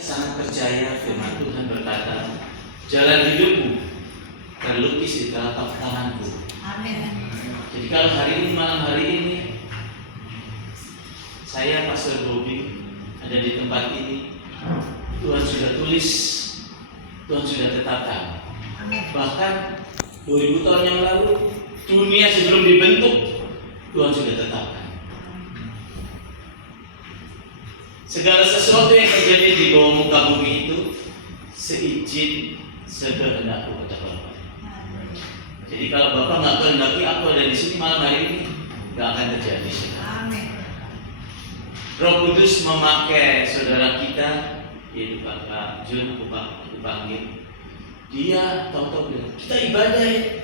Sangat percaya firman Tuhan berkata, jalan hidupmu terlukis di telapak tanganku. Amin. Jadi kalau malam hari ini saya Pastor Bobi ada di tempat ini, Tuhan sudah tulis, Tuhan sudah tetapkan. Bahkan 2000 tahun yang lalu, dunia sebelum dibentuk, Tuhan sudah tetapkan. Segala sesuatu yang terjadi di bawah muka bumi itu seizin sekehendakku, kata Bapak. Jadi kalau Bapak nggak kehendaki aku ada di sini malam hari ini, nggak akan terjadi. Amin. Roh Kudus memakai saudara kita, yaitu Pak Jun, aku panggil. Dia tahu-tahu bilang, kita ibadah ya,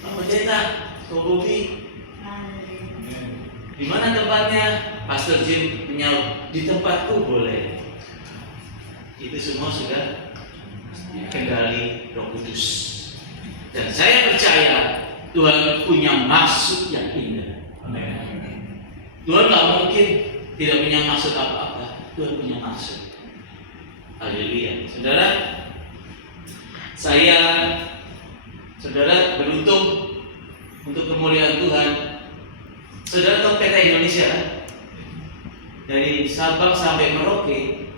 Pak Pendeta, Pak Bobi. Di mana tempatnya? Pastor Jim menyaut, di tempatku boleh. Itu semua sudah kendali Roh Kudus. Dan saya percaya Tuhan punya maksud yang indah. Amin. Tuhan nggak mungkin tidak punya maksud apa-apa. Tuhan punya maksud. Haleluya. Saudara beruntung untuk kemuliaan Tuhan. Saudara tahu peta Indonesia kan? Dari Sabang sampai Merauke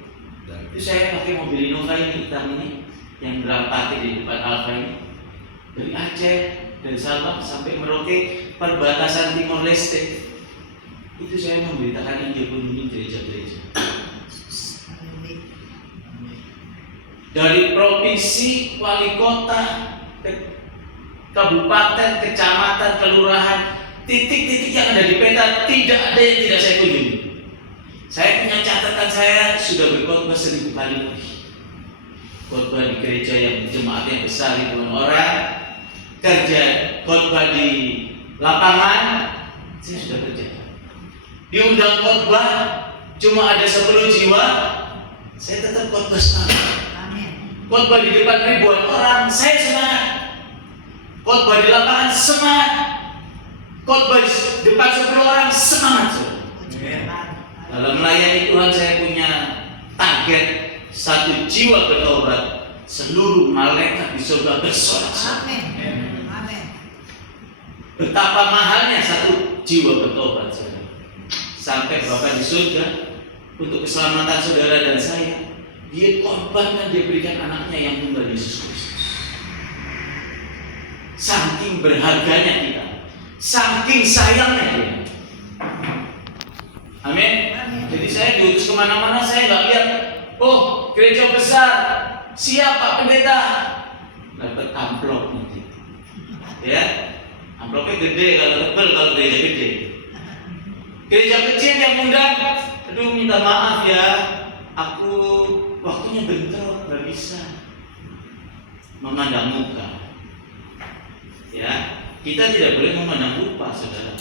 itu saya pakai mobil Innova ini, hitam ini, yang berangkat di depan Alfa ini. Dari Aceh, dari Sabang sampai Merauke, perbatasan Timor Leste. Itu saya memberitakan Injil kunjungi gereja-gereja. Dari provinsi, wali kota, kabupaten, kecamatan, kelurahan, titik-titik yang ada di peta tidak ada yang tidak saya kunjungi. Saya punya catatan, saya sudah berkhotbah 1000 kali lebih. Khotbah di gereja yang jemaat yang besar ribuan orang, kerja khotbah di lapangan, saya sudah kerja. Diundang khotbah cuma ada 10 jiwa, saya tetap khotbah semangat. Khotbah di depan ribuan orang, saya semangat. Khotbah di lapangan semangat. Khotbah di depan 10 orang semangat. Dalam melayani Tuhan saya punya target 1 jiwa bertobat, seluruh malaikat di surga bersorak-sorai. Betapa mahalnya 1 jiwa bertobat, saudara. Sampai Bapak di surga untuk keselamatan saudara dan saya, Dia korbankan, Dia berikan anaknya yang tunggal, Yesus Kristus. Saking berharganya kita, saking sayangnya Dia. Amin. Jadi saya diutus kemana-mana, saya nggak lihat, oh gereja besar, siapa pendeta, dapat amplop nanti, ya, amplopnya gede kalau tebel, kalau gereja gede. Gereja kecil yang undang, aduh minta maaf ya, aku waktunya bentrok, nggak bisa memandang muka. Ya, kita tidak boleh memandang rupa, saudara.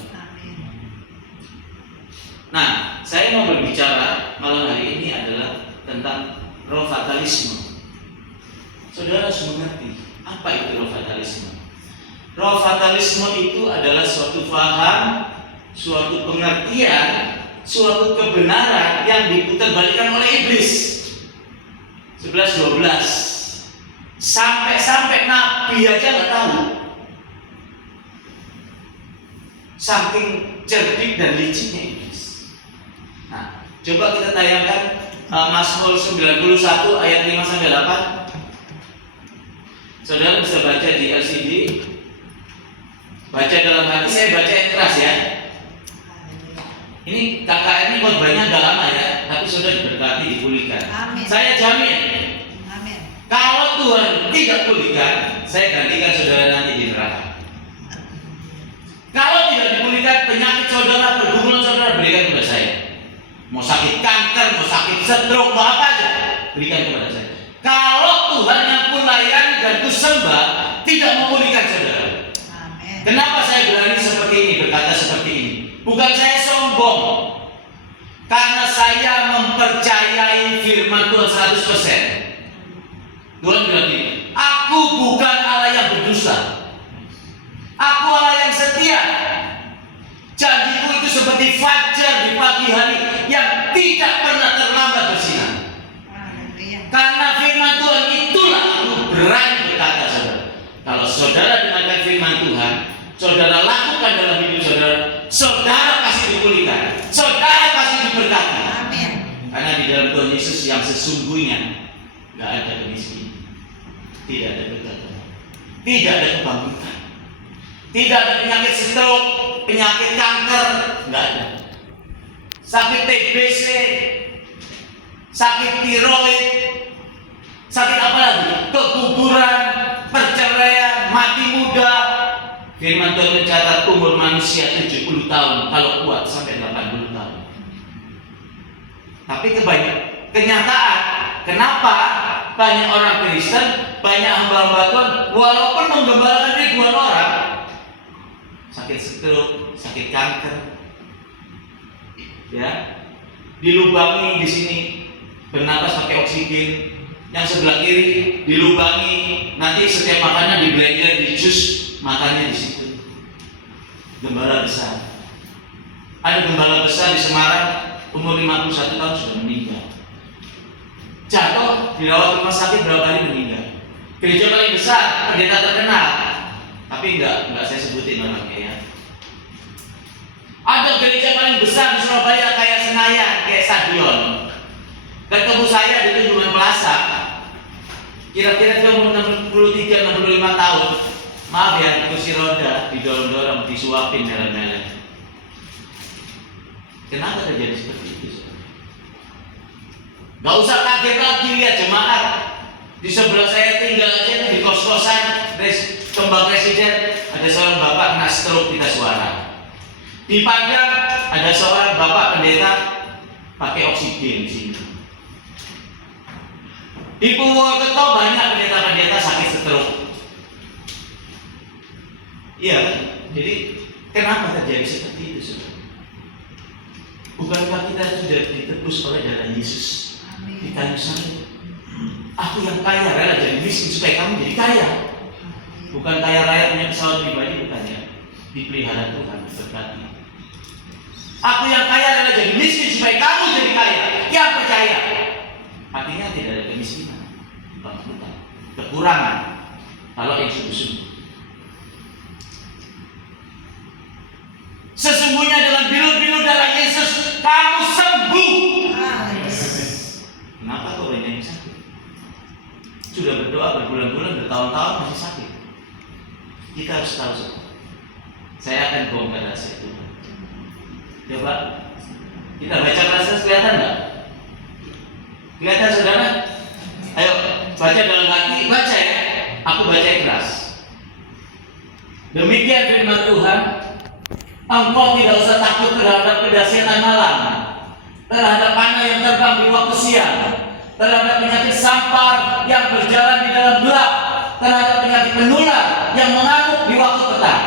Nah, saya mau berbicara malam hari ini adalah tentang roh fatalisme. Saudara harus mengerti apa itu roh fatalisme. Roh fatalisme itu adalah suatu paham, suatu pengertian, suatu kebenaran yang diputarbalikkan oleh iblis. 11-12. Sampai nabi aja nggak tahu. Saking cerdik dan licinnya iblis. Nah, coba kita tayangkan Mazmur 91 ayat 5-8. Saudara bisa baca di LCD. Baca dalam hati, saya baca yang keras ya. Ini KKN ini khotbahnya agak lama ya, tapi sudah diberkati, dipulihkan. Amin. Saya jamin. Amin. Kalau Tuhan tidak pulihkan, saya gantikan saudara nanti di neraka. Kalau tidak dipulihkan, penyakit saudara, pergumulan saudara, berikan kepada saya. Mau sakit kanker, mau sakit stroke, mau apa aja, berikan kepada saya. Kalau Tuhan yang kulayani dan kusembah tidak memulihkan saudara. Amen. Kenapa saya berani seperti ini, berkata seperti ini? Bukan saya sombong, karena saya mempercayai firman Tuhan 100%. Tuhan bilang gini, aku bukan Allah yang berdusta, aku Allah yang setia. Janjiku itu seperti fajar di pagi hari yang tidak pernah terlambat bersinar. berani berkata, saudara. Kalau saudara dengarkan firman Tuhan, saudara lakukan dalam hidup saudara, saudara pasti dipulihkan, saudara pasti diberkati. Amin. Karena di dalam Tuhan Yesus yang sesungguhnya nggak ada kemiskinan, tidak ada kegagalan, tidak ada kebangkrutan, tidak ada penyakit stroke, penyakit kanker, nggak ada. Sakit TBC, sakit tiroid, sakit apa lagi? Keguguran, perceraian, mati muda. Firman Tuhan mencatat umur manusia 70 tahun, kalau kuat sampai 80 tahun. Tapi kenyataan, kenapa banyak orang Kristen, banyak hamba-hamba Tuhan, walaupun menggembalakan ribuan orang, sakit stroke, sakit kanker, ya, dilubangi di sini, bernapas pakai oksigen, yang sebelah kiri dilubangi, nanti setiap makanan di blender, di jus, makannya di situ. Gembala besar. Ada gembala besar di Semarang, umur 51 tahun sudah meninggal. Jatuh, dirawat rumah sakit berapa kali meninggal. Gereja paling besar, pendeta terkenal, tapi enggak saya sebutin orangnya ya. Ada gereja paling besar di Surabaya kayak Senayan, kayak stadion. Ketemu saya di Tunjungan Plaza, kira-kira dia umur 63-65 tahun. Maaf ya, kursi roda didorong-dorong, disuapin merah-merah. Kenapa terjadi seperti itu? Gak usah kaget lagi lihat jemaat. Di sebelah saya tinggal aja di kos-kosan Kembang Residen, ada seorang bapak kena stroke pita suara. Di Padang ada seorang bapak pendeta pakai oksigen di sini. Di Purwokerto banyak pendeta-pendeta sakit stroke. Iya, jadi kenapa terjadi seperti itu, saudara? Bukankah kita sudah ditebus oleh darah Yesus di kayu salib? Aku yang kaya rela jadi miskin supaya kamu jadi kaya. Bukan kaya raya punya pesawat pribadi, bukan ya. Dipelihara Tuhan, berkati. Aku yang kaya rela jadi miskin supaya kamu jadi kaya. Yang percaya. Artinya tidak ada kemiskinan, bangkrutan, kekurangan. Kalau yang sungguh-sungguh. Sesungguhnya dengan bilur-bilur darah Yesus kamu sembuh. Kenapa kau banyak yang sakit? Sudah berdoa berbulan-bulan, bertahun-tahun masih sakit. Kita harus tahu semua. Saya akan bongkar rahasia Tuhan. Coba kita baca rahasia, kelihatan nggak? Kelihatan saudara? Ayo baca dalam hati, baca ya. Aku baca keras. Demikian firman Tuhan. Engkau tidak usah takut terhadap kedahsyatan malam, terhadap panah yang terbang di waktu siang, terhadap penyakit sampar yang berjalan di dalam gelap, terhadap penyakit menular yang mengamuk di waktu petang.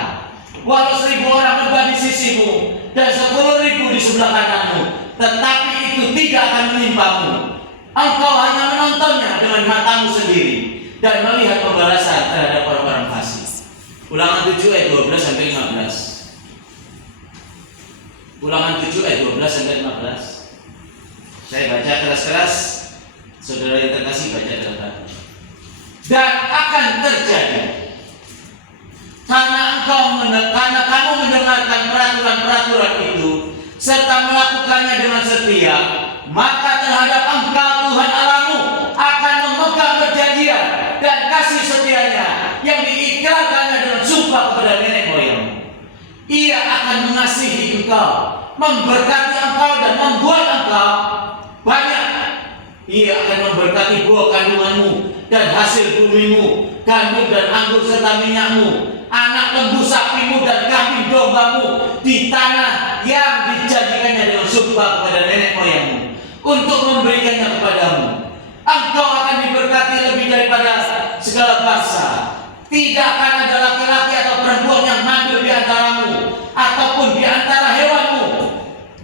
Walau 1000 orang rebah di sisimu dan 10.000 di sebelah kananmu, tetapi itu tidak akan menimpamu. Engkau hanya menontonnya dengan matamu sendiri dan melihat pembalasan terhadap orang-orang fasik. Ulangan 7 ayat 12 sampai 15. Ulangan 7 ayat 12 sampai 15. Saya baca keras-keras, saudara yang terkasih baca dalam hati. Dan akan terjadi karena kamu mendengarkan peraturan-peraturan itu serta melakukannya dengan setia, maka terhadap Engkau Tuhan Allahmu akan memegang perjanjian dan kasih setianya yang diikrarkannya dengan sumpah kepada nenek moyangmu. Ia akan mengasihi engkau, memberkati engkau dan membuat engkau banyak. Ia akan memberkati buah kandunganmu dan hasil bumimu, gandum dan anggur serta minyakmu, anak lembu sapimu dan kambing dombamu di tanah yang dijanjikannya dengan sumpah kepada nenek moyangmu untuk memberikannya kepadamu. Engkau akan diberkati lebih daripada segala bangsa. Tidak akan ada laki-laki atau perempuan yang mandul di antaramu ataupun di antara hewanmu.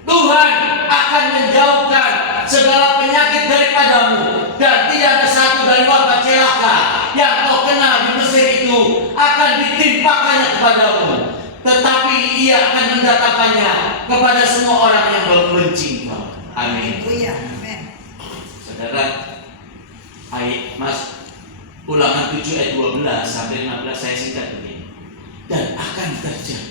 Tuhan akan menjauhkan segala penyakit daripadamu, dan tidak ada satu dari wabah celaka yang kau kenal di Mesir itu akan ditimpakannya kepadamu, tetapi ia akan mendatangkannya kepada semua orang yang membenci engkau. Amin. Amin. Saudara, Mas Ulangan 7 ayat 12 sampai 15 saya singkat begini. Dan akan terjadi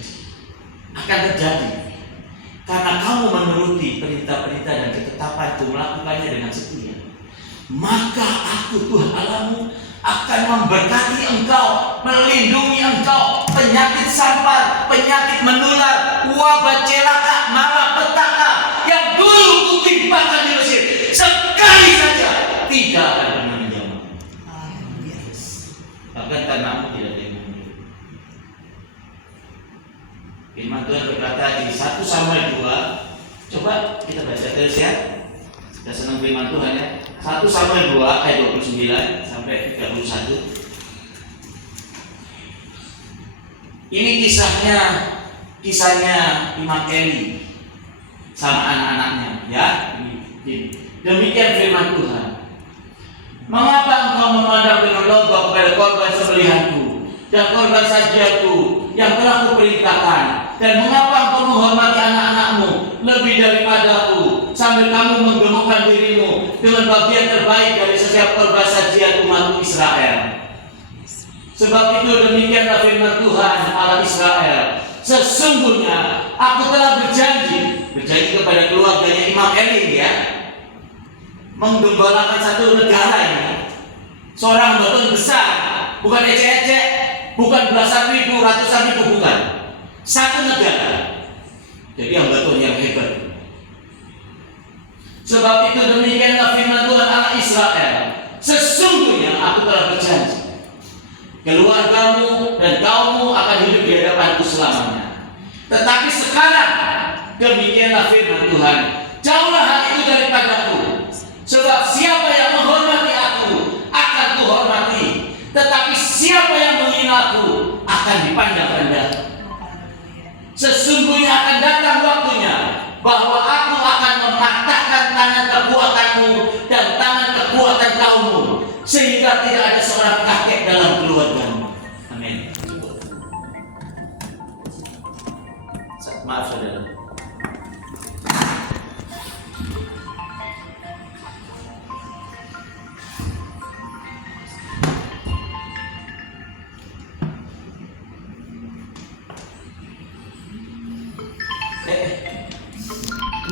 karena kamu menuruti perintah-perintah dan ketetapanku, melakukannya dengan setia, maka aku Tuhan Allahmu akan memberkati engkau, melindungi engkau, penyakit sampar, penyakit menular, wabah, celaka, malapetaka yang dulu kutimpakan di Mesir, sekali saja tidak akan pernah menjamah. Bahkan karenamu tidak ada yang mundur. Firman Tuhan berkata di 1 Samuel 2, coba kita baca terus ya. Kita senang firman Tuhan ya. 1 Samuel 2 ayat 29 sampai 31. Ini kisahnya Imam Eli sama anak-anaknya ya. Demikian firman Tuhan. Mengapa engkau memandang dengan loba kepada korban sembelihanku dan korban sajianku yang telah kuperintahkan? Dan mengapa engkau menghormati anak-anakmu lebih daripadaku, sambil kamu menggemukkan dirimu dengan bagian terbaik dari setiap korban sajian umatku Israel? Sebab itu demikianlah firman Tuhan Allah Israel, sesungguhnya aku telah berjanji kepada keluarganya Imam Eli ya, menggembalakan satu negara ini, seorang beton besar, bukan ecek-ecek, bukan belasan ribu, ratusan ribu, bukan, satu negara. Jadi yang beton yang hebat. Sebab itu demikianlah firman Tuhan Allah Israel, sesungguhnya aku telah berjanji, keluargamu dan kaummu akan hidup di hadapanku selamanya. Tetapi sekarang demikianlah firman Tuhan, jauhlah hal itu daripadaku. Sebab siapa yang menghormati aku akan kuhormati, tetapi siapa yang menghina aku akan dipandang rendah. Sesungguhnya akan datang waktunya bahwa aku akan mematahkan tangan kekuatanmu dan tangan kekuatan kaummu, sehingga tidak ada seorang kakek dalam keluargamu. Amin. Maaf saudara.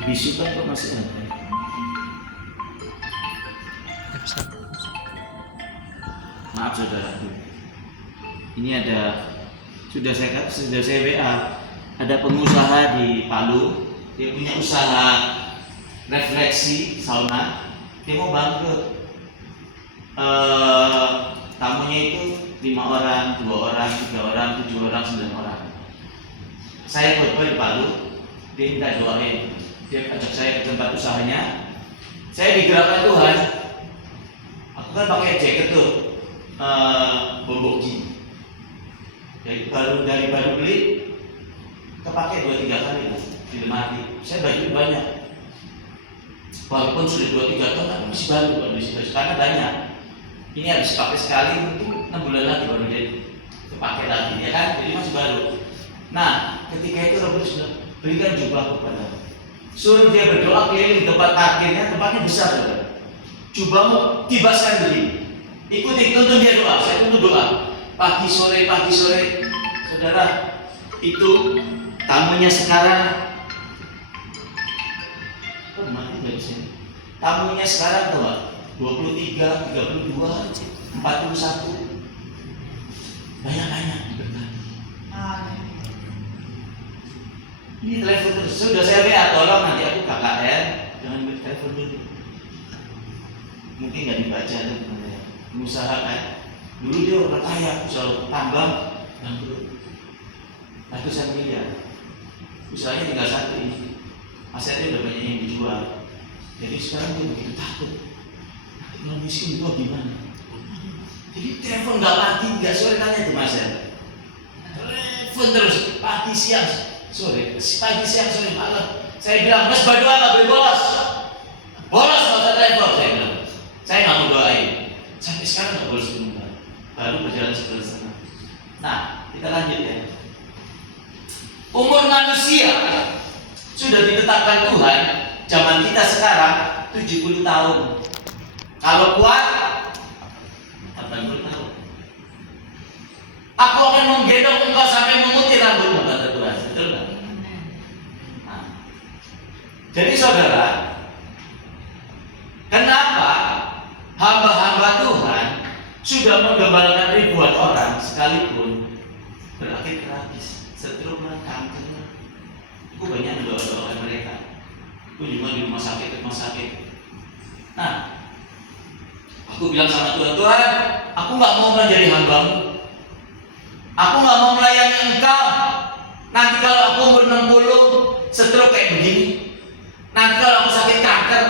Bisu kan kok masih ada? Maaf saudara. Ini sudah saya WA. Ada pengusaha di Palu, dia punya usaha refleksi sauna, dia mau bangkrut. Tamunya itu 5 orang, 2 orang, 3 orang, 7 orang, 9 orang. Saya buat di Palu, dia minta doain. Dia ajak saya ke tempat usahanya. Saya digerakkan Tuhan. Aku kan pakai jaket tuh, boboki. Dari baru beli, kepake 2-3 kali di lemari. Saya baju banyak. Walaupun sudah 2-3 tahun, tapi masih baru kondisi karena banyak. Ini habis pakai sekali, mungkin 6 bulan lagi baru dia kepake lagi, ya kan? Jadi masih baru. Nah, ketika itu Robi sudah berikan jubah kepada, suruh dia berdoa keliling tempat parkirnya, tempatnya besar saudara. Jubahmu tibaskan begini, ikuti, tuntun dia doa, saya tuntun doa. Pagi sore, saudara. Itu tamunya sekarang, tamunya sekarang tuh 23, 32, 41, banyak diberkati. Ini telepon terus, sudah saya WA, tolong nanti aku KKR, jangan telepon dulu. Mungkin nggak dibaca tuh, pengusaha kan. Dulu dia orang kaya, usaha tambang, bangkrut, ratusan miliar. Usahanya tinggal satu ini, asetnya udah banyak yang dijual. Jadi sekarang dia begitu takut, kalau miskin gua gimana? Jadi telepon nggak pagi, nggak sore, tanya tuh Mas. Telepon terus, pagi siang sore, pagi siang sore malam. Saya bilang, Mas berdoa nggak boleh bolos, nggak usah telepon. Saya bilang, saya nggak mau doain. Sampai sekarang nggak bolos juga, baru berjalan sebelah sana. Nah, kita lanjut ya. Umur manusia sudah ditetapkan Tuhan. Zaman kita sekarang 70 tahun. Kalau kuat 80 tahun. menggendong engkau sampai memutih rambutmu, kata Tuhan. Betul nggak? Nah. Jadi saudara, kenapa hamba-hamba Tuhan sudah menggembalakan ribuan orang sekalipun berakhir tragis, stroke, kanker? Aku banyak mendoakan mereka. Aku juga di rumah sakit. Nah, aku bilang sama Tuhan, Tuhan, aku nggak mau menjadi hamba-Mu. Aku nggak mau melayani Engkau. Nanti kalau aku umur 60, stroke kayak begini. Nanti kalau aku sakit kanker,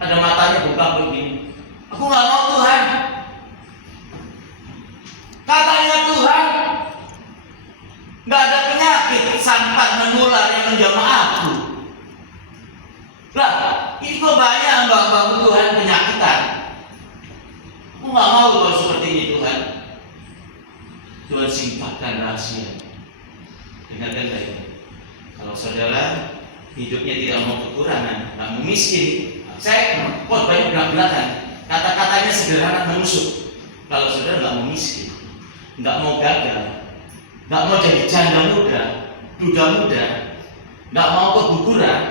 ada matanya buka begini. Aku nggak mau, Tuhan. Katanya Tuhan, nggak ada penyakit sampai menular yang menjamah aku. Lah, ini kok banyak hamba-hamba Tuhan penyakitan. Aku nggak mau kalau seperti ini, Tuhan. Tuhan singkapkan rahasia. Dengarkan baik. Kalau saudara hidupnya tidak mau kekurangan, nggak mau miskin, saya banyak bilang-bilangan. Kata-katanya sederhana menusuk. Kalau saudara nggak mau miskin, nggak mau gagal, nggak mau jadi janda muda, duda muda, nggak mau keguguran,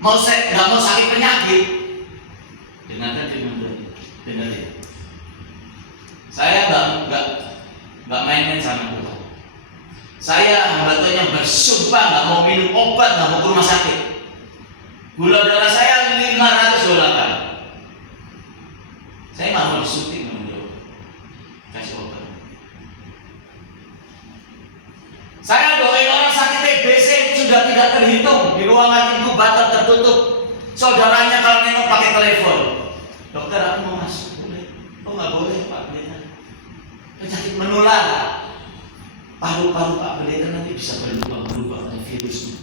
nggak mau sakit penyakit, dengarkan firman Tuhan. Dengarkan. Saya nggak main-main sama Tuhan. Saya hamba Tuhan yang bersumpah nggak mau minum obat, nggak mau ke rumah sakit. Gula darah saya 500/8. Saya nggak mau disuntik, nggak mau kasih obat. Saya doain orang sakit TBC sudah tidak terhitung di ruangan inkubator tertutup. Saudaranya kalau nengok pakai telepon, dokter aku mau masuk, boleh? Oh nggak boleh Pak Pendeta. Penyakit menular. Paru-paru Pak Pendeta nanti bisa berubah oleh virus.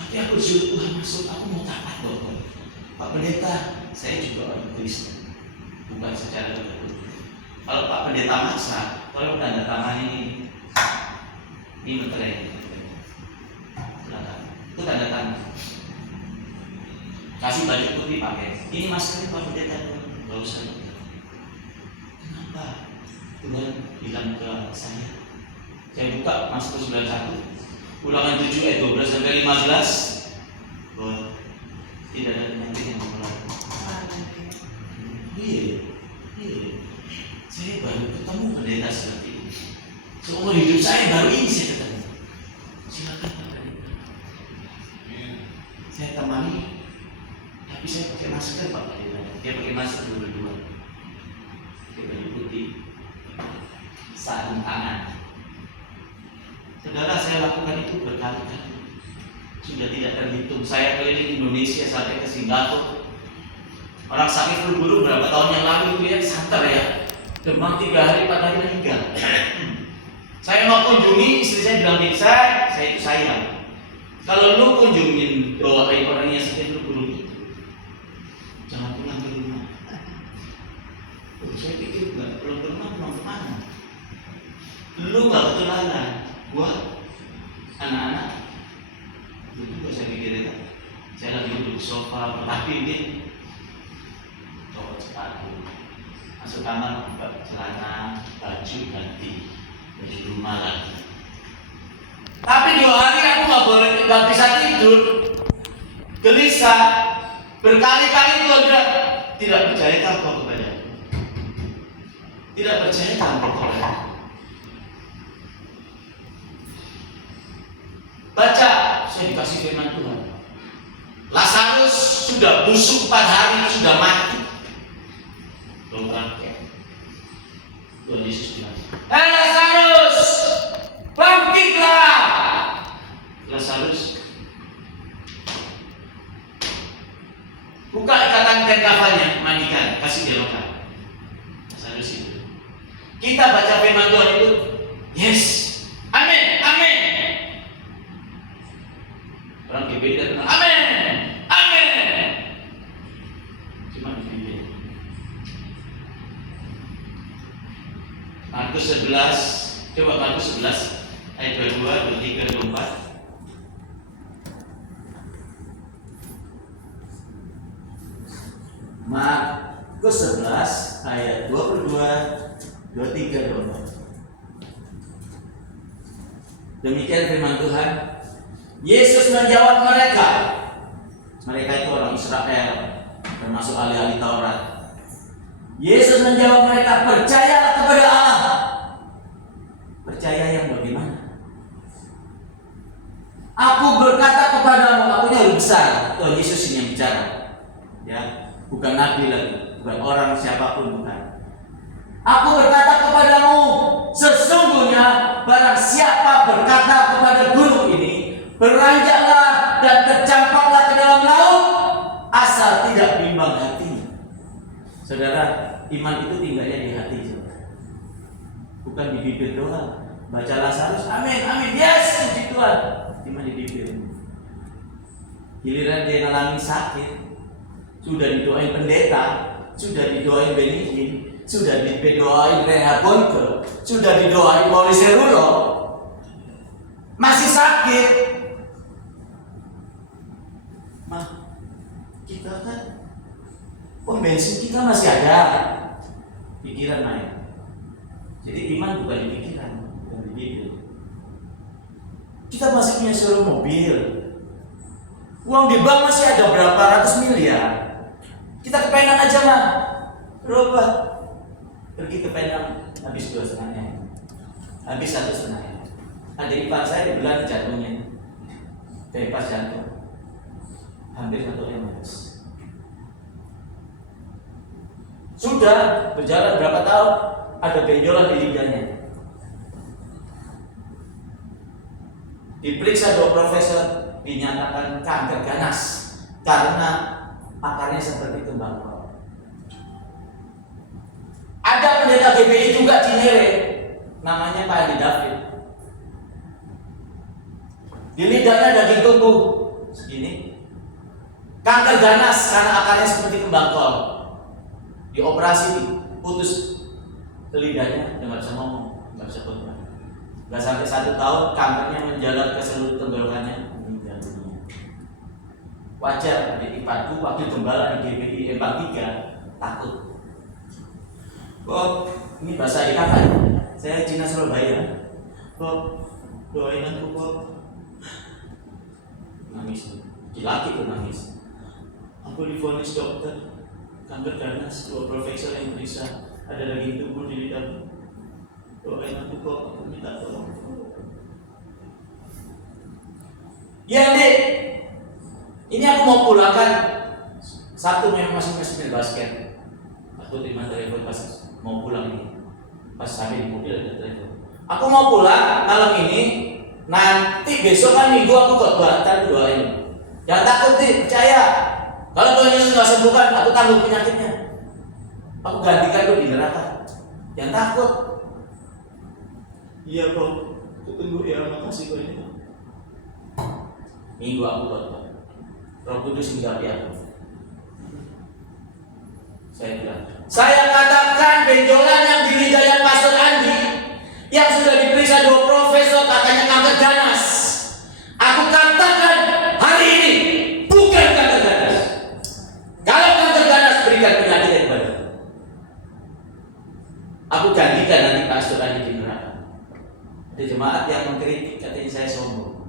Tapi aku disuruh Tuhan masuk, aku mau taat dokter. Pak Pendeta, saya juga orang Kristen, bukan secara tertutup. Kalau Pak Pendeta maksa, kalau tanda tangan ini meterai, itu tanda tangan. Kasih baju putih pakai. Ini maskernya Pak Pendeta, nggak usah. Kenapa? Tuhan bilang ke saya buka Mazmur 91, Ulangan 7 ayat 12 sampai 15, bahwa tidak ada penyakit yang menular. Iya. Saya baru ketemu pendeta seperti ini. Seumur hidup saya baru ini saya ketemu. Silakan Pak Pendeta. Saya temani, tapi saya pakai masker Pak Pendeta. Dia pakai masker dua-dua. Dia baju putih, sarung tangan. Saudara, saya lakukan itu berkali-kali. Sudah tidak terhitung. Saya keliling Indonesia sampai ke Singapura. Orang sakit flu berapa tahun yang lalu itu ya santer ya. Demam 3 hari 4 hari meninggal. Saya mau kunjungi, istri saya bilang saya itu sayang. Kalau lu kunjungin doain orang yang sakit flu itu, jangan pulang ke rumah. Saya pikir nggak pulang ke rumah kemana? Lu nggak ketularan. Gua anak-anak itu juga saya pikir itu. Saya lagi duduk di sofa, rapi mungkin, copot sepatu, masuk kamar, buka celana, baju ganti, baju rumah lagi. Tapi 2 hari aku nggak bisa tidur, gelisah, berkali-kali Tuhan bilang, tidak percaya kau kepada aku, tidak percaya kau kepada aku. Baca, saya dikasih firman Tuhan. Lazarus sudah busuk 4 hari, sudah mati. Dokter, Tuhan Yesus bilang, Lazarus, bangkitlah. Lazarus, buka ikatan kain kafannya, mandikan, kasih dia makan. Lazarus itu. Kita baca firman Tuhan itu, yes, amin, amin. Orang GBI dan amin, amin. Cuma begini. Markus 11, coba Markus 11 ayat 22, 23, 24. Markus 11 ayat 22 23 domba. Demikian firman Tuhan. Yesus menjawab mereka. Mereka itu orang Israel, termasuk ahli-ahli Taurat. Yesus menjawab mereka, percayalah kepada Allah. Percaya yang bagaimana? Aku berkata kepadamu, akunya lebih besar. Tuhan Yesus ini yang bicara, ya, bukan nabi lagi, bukan orang siapapun, bukan. Aku berkata kepadamu, sesungguhnya barang siapa berkata kepada gunung ini, beranjaklah dan tercampaklah ke dalam laut, asal tidak bimbang hatinya. Saudara, iman itu tinggalnya di hati, bukan di bibir doang. Baca Lazarus, amin, amin, yes, puji Tuhan. Cuma di bibir. Giliran dia ngalamin sakit, sudah didoain pendeta, sudah didoain Benihin, sudah didoain Reinhard Bonke, sudah didoain Maurice Serulo, masih sakit. Mah, kita kan pom bensin kita masih ada, pikiran naik. Jadi iman bukan di pikiran, bukan di bibir. Kita masih punya showroom mobil, uang di bank masih ada berapa ratus miliar. Kita ke Penang aja lah, berobat. Pergi ke Penang habis 2,5, habis 1,5. Ada ipar saya di bulan jantungnya, dari pas jantung, hampir 1 MS. Sudah berjalan berapa tahun, ada benjolan di lidahnya. Diperiksa 2 profesor, dinyatakan kanker ganas karena akarnya seperti tembakau. Ada pendeta GBI juga Cinere, namanya Pak Andi David. Di lidahnya daging tumbuh segini, kanker ganas karena akarnya seperti tembakau. Dioperasi, putus lidahnya, nggak bisa ngomong, nggak bisa khotbah. Nggak sampai 1 tahun, kankernya menjalar ke seluruh tenggorokannya, meninggal dunia. Wajar, adik iparku waktu gembala di GBI Empang 3 takut. Bob, ini bahasa adik kakak, saya Cina Surabaya. Bob, doain aku Bob. Nangis, laki tuh nangis. Aku divonis dokter, kanker ganas, 2 profesor yang periksa, ada daging tumbuh di lidah. Doain aku kok, aku minta tolong. Ya Dek, ini aku mau pulangkan. Sabtu memang masih main basket. Aku terima telepon pas mau pulang ini. Pas sampai di mobil ada telepon. Aku mau pulang malam ini. Nanti besok kan minggu aku khotbah, ntar doain. Jangan takut Dek, percaya. Kalau Tuhan Yesus nggak sembuhkan, aku tanggung penyakitnya. Aku gantikan lu di neraka. Jangan takut. Iya Bob, tunggu ya, makasih banyak. Minggu aku khotbah, Roh Kudus mengganti aku. Saya bilang, saya katakan benjolan yang di lidahnya Pastor Andi, yang sudah diperiksa 2 profesor katanya kanker ganas. Aku katakan hari ini bukan kanker ganas. Kalau kanker ganas berikan penyakit kepada aku gantikan nanti Pastor Andi di neraka. Ada jemaat yang mengkritik, katanya saya sombong.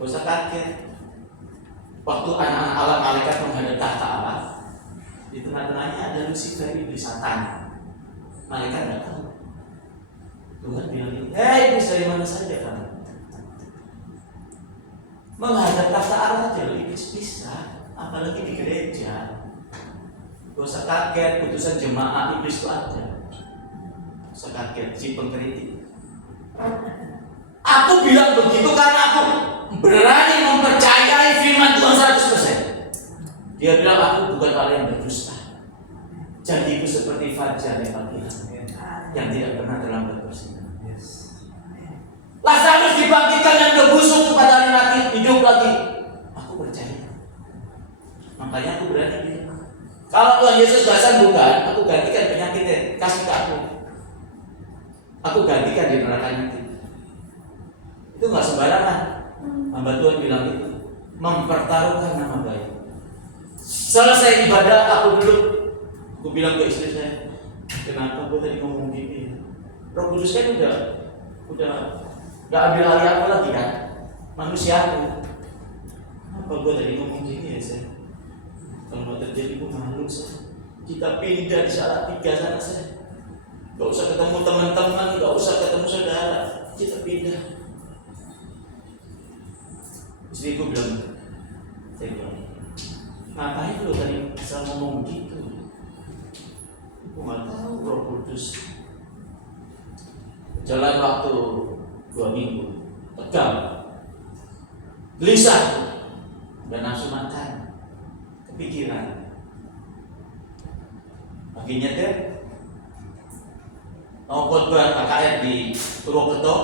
Gak usah kaget. Waktu anak-anak Allah malaikat menghadap tahta Allah, di tengah-tengahnya ada Lucifer, iblis Satan. Malaikat nggak tahu. Tuhan bilang, hei iblis dari mana saja kamu? Menghadap tahta Allah aja iblis bisa, apalagi di gereja. Gak usah kaget, putusan jemaat iblis itu ada. Sekaget si pengkritik. Aku bilang begitu karena aku berani mempercayai firman Tuhan 100%. Dia bilang aku bukan orang yang berdusta. Janjiku seperti fajar yang pagi yang tidak pernah terlambat bersinar. Lazarus dibangkitkan yang udah busuk pada hari mati, hidup lagi. Aku percaya. Makanya aku berani bilang, kalau Tuhan Yesus gak sembuhkan, aku gantikan penyakitnya, kasih ke aku. Aku gantikan di neraka nanti. Itu nggak sembarangan. Hamba Tuhan bilang itu, mempertaruhkan nama baik. Selesai ibadah, aku duduk Aku bilang ke istri saya, kenapa gue tadi ngomong gini? Roh Kudus kan udah gak ambil alih aku lagi kan, manusia aku. Kenapa gue tadi ngomong gini ya saya? Kalau mau terjadi gue malu saya. Kita pindah di Salatiga sana saya. Gak usah ketemu teman-teman, gak usah ketemu saudara. Kita pindah. Istriku bilang, saya bilang, ngapain lo tadi bisa ngomong gitu? Aku nggak tahu Roh Kudus. Jalan waktu 2 minggu, tegang, gelisah, dan nafsu makan, kepikiran. Akhirnya deh, mau khotbah KKR di Purwokerto,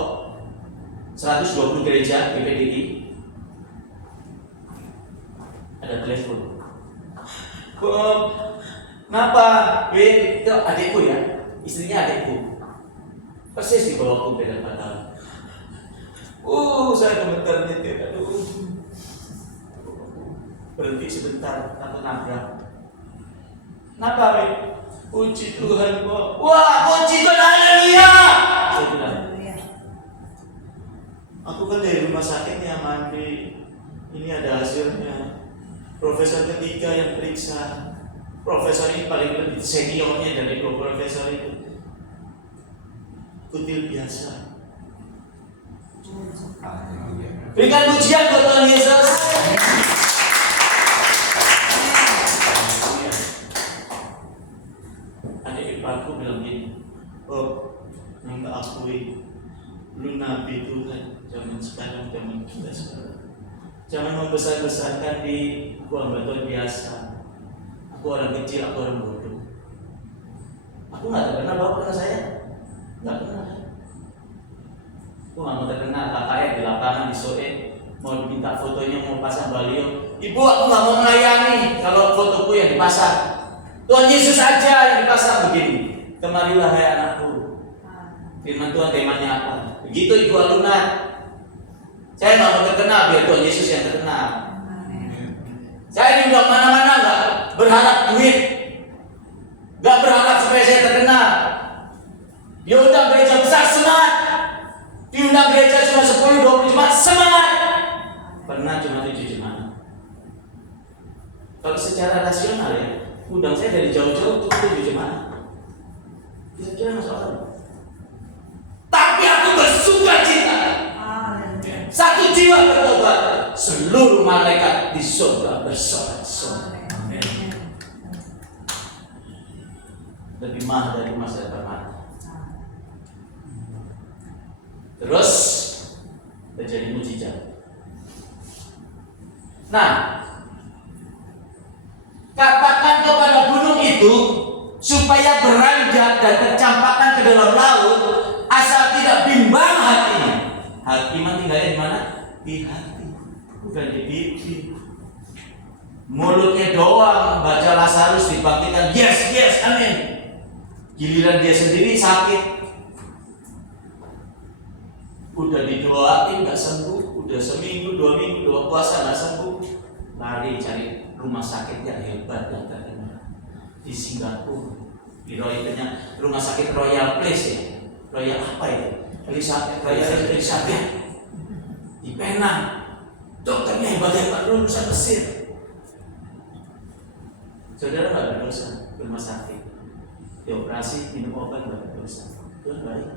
120 gereja GPDI. Ada telepon. Kenapa? Itu adikku ya, istrinya adikku. Persis di bawahku beda 4 tahun. Saya gemetar nyetir. Aduh. Berhenti sebentar, takut nabrak. Kenapa, Win? Puji Tuhan, kok. Wah, puji Tuhan, haleluya. Saya bilang, aku kan dari rumah sakitnya mandi. Ini ada hasilnya. Profesor ketiga yang periksa. Profesor ini paling lebih seniornya dari 2 profesor itu. Kutil biasa. Berikan pujian buat Tuhan Yesus. Adik iparku bilang gini, minta akui, lu nabi Tuhan zaman sekarang, zaman kita sekarang. Jangan membesar-besarkan di gua hamba biasa. Aku orang kecil, aku orang bodoh. Aku nggak terkenal bapak kenal saya, nggak kenal. Aku nggak mau terkenal. KKR di lapangan di Soe mau diminta fotonya, mau pasang baliho. Ibu, aku nggak mau melayani kalau fotoku yang dipasang. Tuhan Yesus aja yang dipasang begini. Kemarilah hai anakku. Firman Tuhan temanya apa? Begitu Ibu Aluna. Saya nggak mau terkenal, biar Tuhan Yesus yang terkenal. Saya diundang mana-mana nggak berharap duit, nggak berharap supaya saya terkenal. Diundang gereja besar semangat, diundang gereja cuma 10-20 jemaat semangat. Pernah cuma 7 jemaat. Kalau secara rasional ya, undang saya dari jauh-jauh untuk 7 jemaat. Kira-kira masalah. Tapi aku bersuka cita. Satu jiwa bertobat, seluruh malaikat di surga bersorak-sorak. Lebih mahal dari masa depan. Terus terjadi mujizat. Nah, katakan kepada gunung itu supaya beranjak dan tercampakkan ke dalam laut, asal tidak bimbang hatinya. Hati iman tinggalnya di mana? Di hati, bukan di pipi. Mulutnya doang baca Lazarus dibangkitkan, yes, yes, amin. Giliran dia sendiri sakit, udah didoain nggak sembuh, udah seminggu, 2 minggu, 2 puasa nggak sembuh, lari cari rumah sakit yang hebat yang terkenal di Singapura, di rumah sakit Royal Place ya, Royal apa itu? Royal Elizabeth di Penang. Dokternya hebat-hebat, lulusan Mesir. Saudara nggak berdosa ke rumah sakit, dioperasi, minum obat, nggak berdosa. Tuhan baik.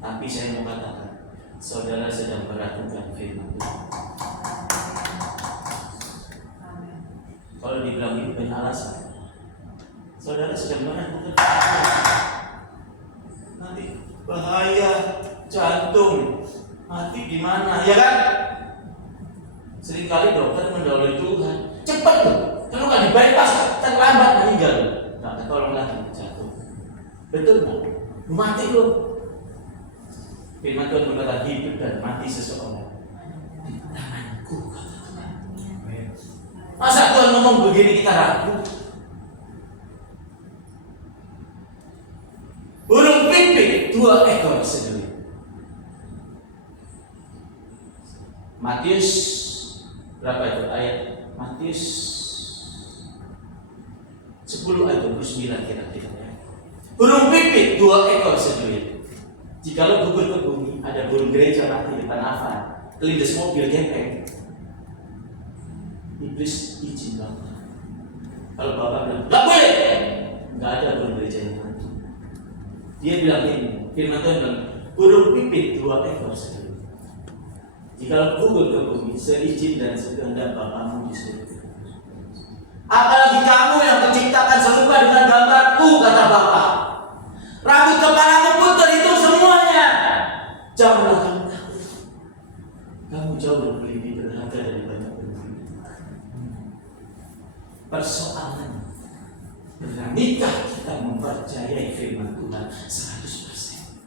Tapi saya mau katakan, saudara sedang meragukan firman Tuhan. Kalau dibilang itu dengan alasan, saudara sedang meragukan. Nanti bahaya, jantung, mati di mana, ya kan? Seringkali dokter mendahului Tuhan. Cepat loh, kalau nggak di-bypass terlambat meninggal. Nggak ketolong lagi, jatuh. Betul nggak? Mati loh. Firman Tuhan berkata, hidup dan mati seseorang di tanganku. Masa Tuhan ngomong begini kita ragu? Burung pipit 2 ekor sendiri. Matius berapa itu ayat? Matius 10 10 ayat 29 kira-kira. Burung pipit 2 ekor seduit. Jikalau gugur ke bumi, ada burung gereja mati di depan Afan, kelindes mobil gepeng, iblis izin Bapak. Kalau Bapak bilang, nggak boleh, nggak ada burung gereja yang mati. Dia bilang ini, firman Tuhan bilang, burung pipit 2 ekor seduit. Jikalau gugur ke bumi, seizin dan sekehendak Bapamu di surga. Apalagi kamu yang menciptakan serupa dengan gambarku, kata Bapak. Rambut kepalamu pun terhitung semuanya. Janganlah kamu takut. Kamu jauh lebih berharga dari banyak burung. Persoalan, beranikah kita mempercayai firman Tuhan 100%?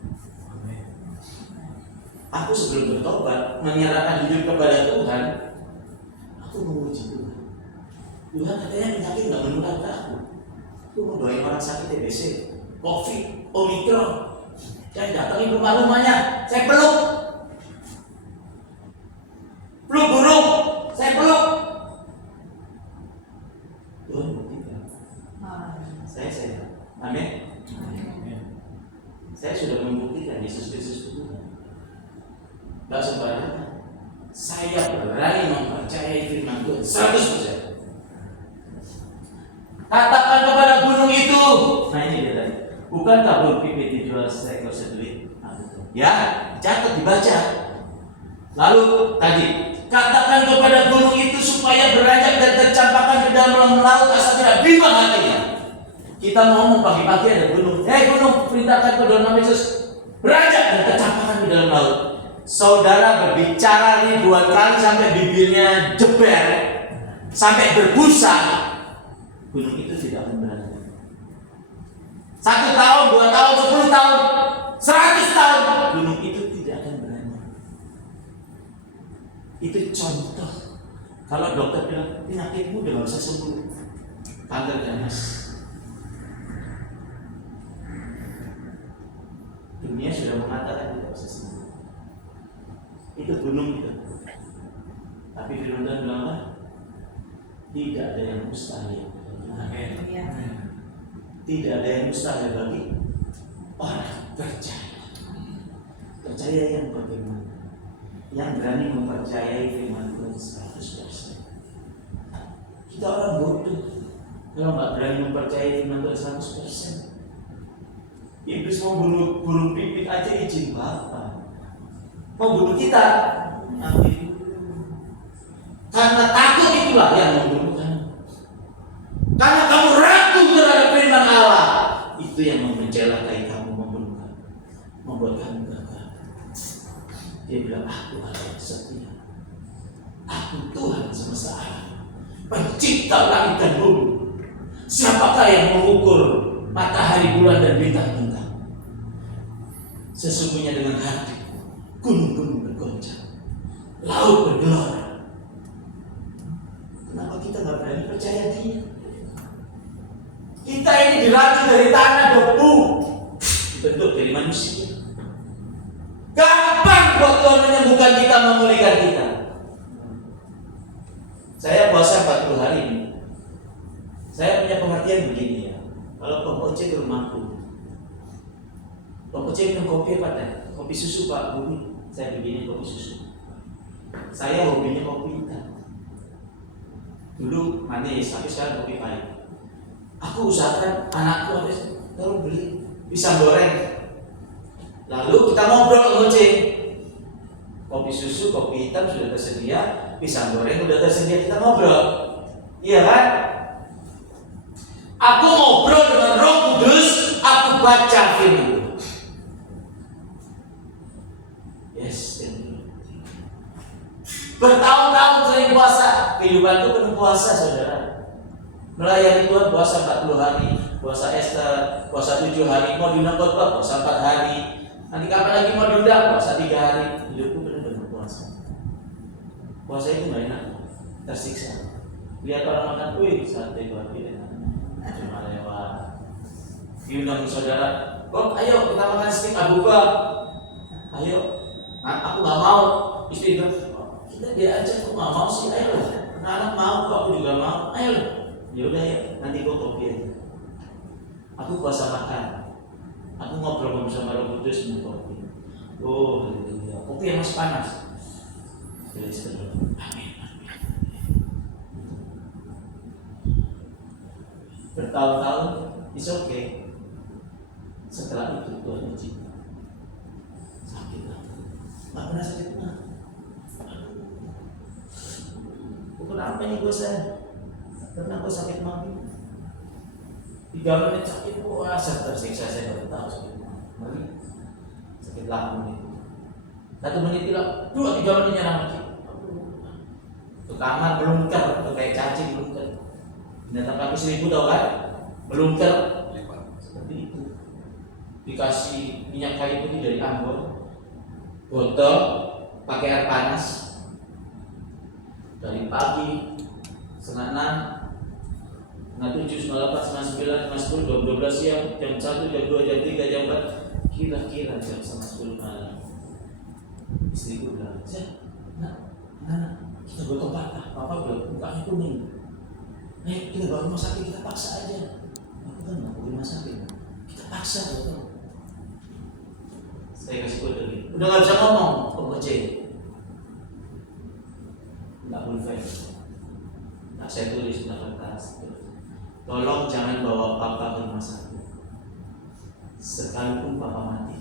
Aku sebelum bertobat, menyerahkan hidup kepada Tuhan, aku memuji Tuhan. Tuhan katanya penyakit nggak menular ke aku. Aku mau doain orang sakit TBC, COVID, Omikron. Saya datangin rumah-rumahnya, saya peluk. Peluk burung, saya peluk. Tuhan buktikan. Saya sehat. Amin. Saya sudah membuktikan Yesus Kristus itu Tuhan. Gak sembarangan. Saya berani mempercayai firman Tuhan 100%. Katakan kepada gunung itu. Nah ini dia tadi. Bukankah burung pipit dijual seekor seduit? Ya, catat dibaca. Lalu tadi, katakan kepada gunung itu supaya beranjak dan tercampakkan ke dalam laut asal tidak bimbang hatinya. Kita ngomong pagi-pagi ada gunung. Gunung, perintahkan ke dalam nama Yesus beranjak dan tercampakkan ke dalam laut. Saudara berbicara ribuan kali sampai bibirnya jeber, sampai berbusa. Gunung itu tidak akan berani. 1 tahun, 2 tahun, 10 tahun, 100 tahun, gunung itu tidak akan berani. Itu contoh. Kalau dokter bilang penyakitmu udah gak usah sembuh, kanker ganas. Dunia sudah mengatakan tidak bisa sembuh. Itu gunung itu. Tapi firman Tuhan bilang apa? Tidak ada yang mustahil. Amin. Tidak ada yang mustahil bagi orang percaya. Percaya yang bagaimana? Yang berani mempercayai firman Tuhan 100%. Kita orang bodoh kalau nggak berani mempercayai firman Tuhan 100%. Iblis mau bunuh burung pipit aja izin Bapak. Mau bunuh kita, nanti. Karena takut itulah yang membunuh kamu. Karena kamu ragu terhadap firman Allah, itu yang menjelakai kamu, membunuh kamu, membuat kamu gagal. Dia bilang, aku adalah setia. Aku Tuhan semesta alam, pencipta langit dan bumi. Siapakah yang mengukur matahari, bulan dan bintang-bintang? Sesungguhnya dengan hati gunung-gunung bergoncang, laut bergelora. Kenapa kita nggak berani percaya Dia? Kita ini diracun dari tanah debu, dibentuk dari manusia. Gampang buat Tuhan menyembuhkan kita, memulihkan kita. Saya puasa 40 hari ini. Saya punya pengertian begini ya. Kalau Pak Oce ke rumahku, Pak Oce minum kopi apa teh? Kopi susu Pak Bumi. Saya begini kopi susu. Saya hobinya kopi hitam. Dulu manis, tapi sekarang kopi pahit. Aku usahakan anakku habis taruh beli pisang goreng. Lalu kita ngobrol ngoceh. Kopi susu, kopi hitam sudah tersedia, pisang goreng sudah tersedia, kita ngobrol. Iya kan? Aku ngobrol dengan Roh Kudus, aku baca firman. Yes, bertahun-tahun sering puasa, kehidupanku penuh puasa, saudara. Melayani Tuhan puasa 40 hari, puasa Esther, puasa 7 hari, mau diundang khotbah puasa 4 hari. Nanti kapan lagi mau diundang? Puasa 3 hari. Hidupku penuh dengan puasa. Puasa itu gak enak, tersiksa. Lihat orang makan, wih santai banget, cuma lewat. Diundang saudara, Bob, ayo kita makan steak abuba. Ayo, aku gak mau. Istri bilang, kita diajak, aku gak mau sih, ayo. Anak mau, aku juga mau, ayo. Ya udah ya, nanti kau kopi aja. Aku puasa makan. Aku ngobrol sama Roh Kudus minum kopi. Oh, haleluya. Kopi yang masih panas. Amin. Bertahun-tahun, it's okay. Setelah itu Tuhan izinkan. Sakit lah. Gak pernah sakit mah. Kenapa ini gue saya? Pernah gue sakit mah. 3 menit sakit, wah saya tersiksa, saya baru tahu sakit mah. Mari, sakit lambung itu. 1 menit hilang, 2-3 menit nyerang lagi. Ke kamar belungker, tuh kayak cacing belungker. Binatang kaki 1000 tau kan? Belungker. Seperti itu. Dikasih minyak kayu putih dari Ambon, botol, pakai air panas. Dari pagi, setengah 6, setengah 7, setengah 8, setengah 9, setengah 10, jam 12 siang, jam 1, jam 2, jam 3, jam 4, kira-kira jam setengah 10 malam. Istriku bilang, nah, kita gotong papa bilang, mukanya kuning. Kita bawa rumah sakit, kita paksa aja. Aku kan nggak mau rumah sakit, kita paksa gotong. Saya kasih kode lagi, udah nggak bisa ngomong, kecil. Nggak boleh fail. Nah, saya tulis di kertas. Tolong jangan bawa papa ke rumah sakit. Sekalipun papa mati,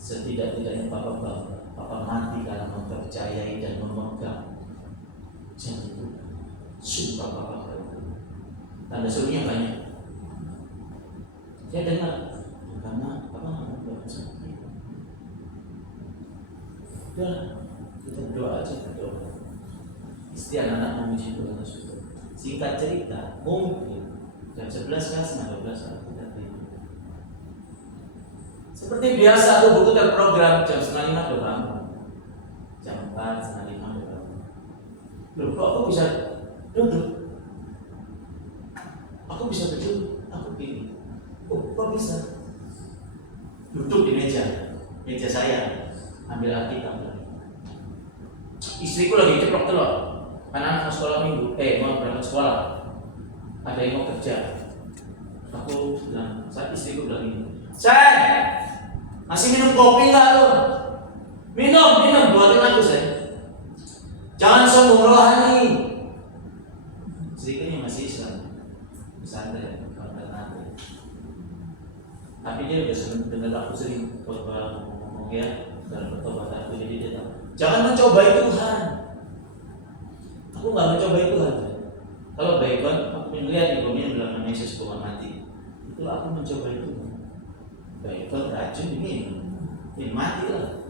setidak-tidaknya papa mati karena mempercayai dan memegang janji Tuhan. Sumpah papa kalau tanda suruhnya banyak. Saya dengar karena papa nggak mau ke rumah sakit. Udah, kita berdoa aja, berdoa. Istri anak-anak memuji Tuhan. Singkat cerita, mungkin jam 11 kan, setengah 12 kan kita tidur. Seperti biasa tuh buku terprogram jam setengah 5 udah bangun. Jam 4, setengah 5 udah bangun. Loh, kok aku bisa duduk? Aku bisa duduk? Aku gini. Oh, kok bisa? Duduk di meja saya, ambil Alkitab. Istriku lagi ceplok telur, anak-anak mau sekolah minggu, mau berangkat sekolah, ada yang mau kerja. Aku bilang, saat istriku bilang ini, Say, masih minum kopi nggak lo? Minum, buatin aku saya. Jangan sombong rohani. Istriku masih Islam, pesantren, alternatif. Tapi dia udah sering dengar aku sering ngomong ya dalam pertobatan aku, jadi dia tahu. Jangan mencobai Tuhan. Aku nggak mencobai Tuhan. Kalau baik Tuhan, aku melihat di bumi yang bilang Yesus bukan mati. Itulah aku mencobai Tuhan. Baik Tuhan racun ini mati lah.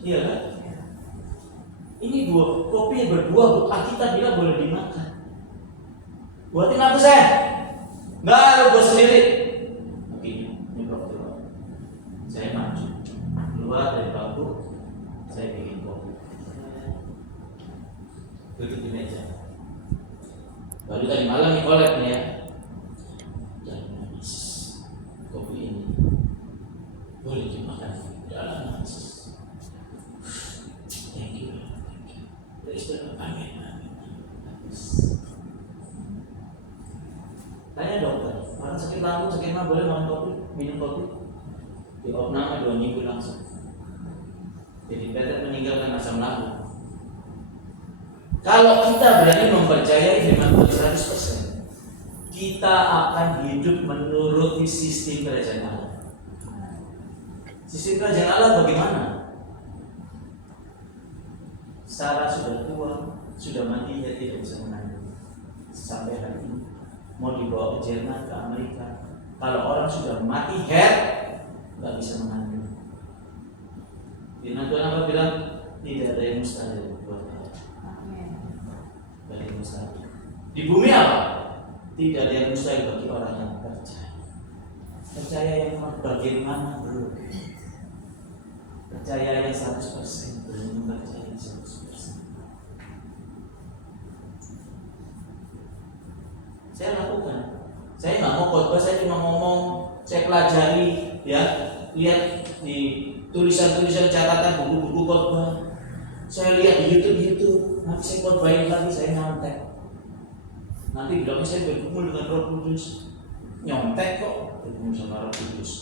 Iya kan? Ini kopi berbuah, Alkitab bilang boleh dimakan. Buatin aku saya. Nggak, lu buat sendiri. Begini, ini keluar. Saya maju keluar dari bangku, saya bikin kopi. Duduk di meja. Baru tadi malam nih kolek nih ya. Dan kopi ini boleh dimakan dalam Yesus. Thank you. Amin. Tanya dokter, orang sakit lambung, sakit mah boleh makan kopi, minum kopi? Di opname 2 minggu langsung. Jadi Peter meninggalkan asam lambung. Kalau kita berani mempercayai firman Tuhan 100%, kita akan hidup menuruti sistem kerajaan Allah. Sistem kerajaan Allah bagaimana? Sarah sudah tua, sudah mati, dia tidak bisa mengandung. Sampai hari ini mau dibawa ke Jerman, ke Amerika. Kalau orang sudah mati head, nggak bisa mengandung. Firman Tuhan apa bilang? Tidak ada yang mustahil buat Allah. Dari mustahil. Di bumi apa? Tidak ada yang mustahil bagi orang yang percaya. Percaya yang bagaimana belum? Percaya yang 100%, belum percaya yang 100%. Saya lakukan. Saya nggak mau khotbah, saya cuma ngomong, saya pelajari, ya, lihat di tulisan-tulisan catatan buku-buku khotbah. Saya lihat di YouTube, nanti saya khotbahin lagi, saya nyontek. Nanti bilangnya saya bergumul dengan Roh Kudus. Nyontek kok bergumul sama Roh Kudus.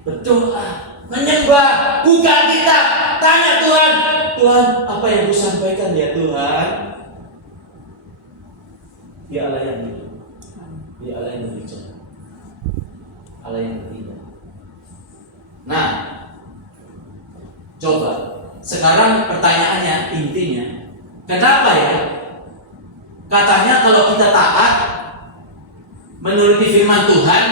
Berdoa, menyembah, buka kitab, tanya Tuhan, Tuhan apa yang ku sampaikan ya Tuhan? Dia Allah yang hidup, dia Allah yang berbicara, Allah yang bertindak. Nah, coba sekarang pertanyaannya intinya, kenapa ya? Katanya kalau kita taat menuruti firman Tuhan,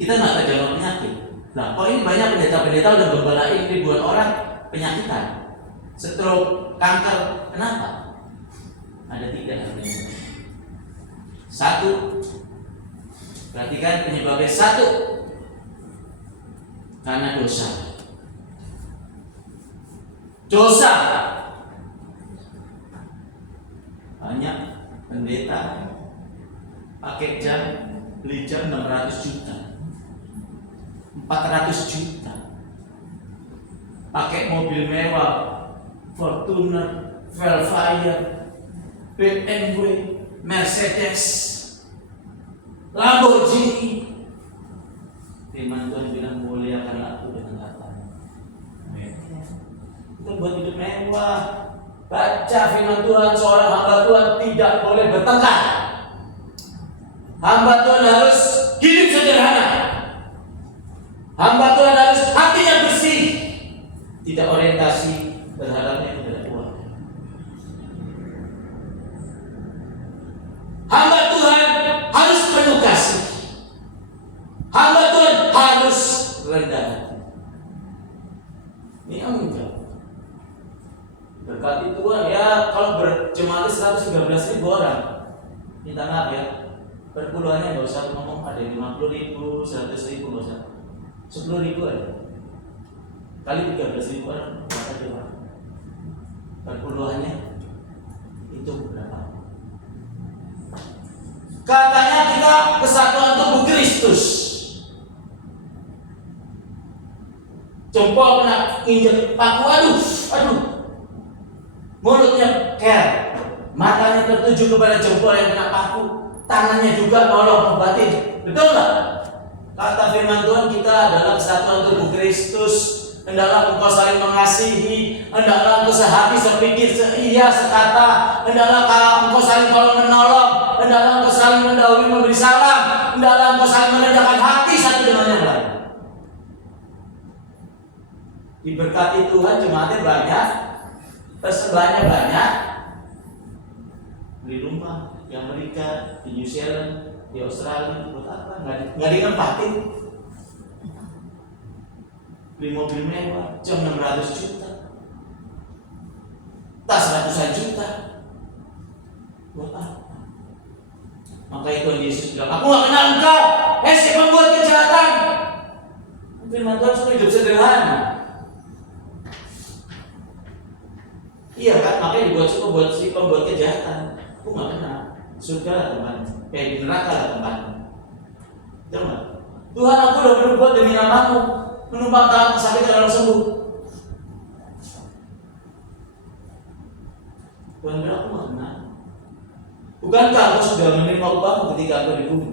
kita nggak terjangkit penyakit. Nah, kok ini banyak pendeta-pendeta udah gembalain ribuan orang penyakitan, stroke, kanker, kenapa? Ada 3 sebenarnya. 1, perhatikan penyebabnya. 1, karena dosa. Dosa. Banyak pendeta pakai jam, beli jam 600 juta, 400 juta, pakai mobil mewah, Fortuner, Velfire, BMW, Mercedes, Lamborghini. Firman Tuhan bilang muliakanlah aku dengan hartamu. Kita buat hidup mewah. Baca firman Tuhan, seorang hamba Tuhan tidak boleh bertengkar. Hamba Tuhan harus hidup sederhana. Hamba Tuhan harus hatinya bersih, tidak orientasi terhadapnya kepada uang. Hamba Tuhan harus penuh kasih. Hamba Tuhan harus rendah hati. Ini yang enggak. Berkati Tuhan ya, kalau berjemaat 113.000 orang, minta maaf ya, perpuluhannya nggak usah ngomong ada 50.000, 100.000 nggak usah, 10.000 aja, kali 13.000 orang, berapa coba? Perpuluhannya itu berapa? Katanya kita kesatuan tubuh Kristus. Jempol kena injek paku, aduh. Mulutnya care, matanya tertuju kepada jempol yang kena paku, tangannya juga nolong obatin. Betul nggak? Kata firman Tuhan, kita adalah kesatuan tubuh Kristus. Hendaklah engkau saling mengasihi, hendaklah engkau sehati, sepikir, seia, sekata, hendaklah engkau saling tolong menolong, hendaklah engkau saling mendahului memberi salam, hendaklah engkau saling merendahkan hati satu dengan yang lain. Diberkati Tuhan, jemaatnya banyak, persembahnya banyak, di rumah, di Amerika, di New Zealand, di Australia, buat apa? Nggak ditempatin. Beli mobil mewah, jam 600 juta, tas ratusan juta, buat apa? Maka Tuhan Yesus bilang, aku nggak kenal engkau, si pembuat kejahatan. Firman Tuhan suruh hidup sederhana. Iya kan, makanya dibuat si pembuat kejahatan. Aku nggak kenal. Surga lah tempatnya, kayak neraka lah tempatnya. Jangan. Tuhan, aku udah berbuat demi namamu, menumpang tangan sakit dan orang sembuh. Tuhan bilang, aku nggak kenal. Bukankah aku sudah menerima upahmu ketika aku di bumi?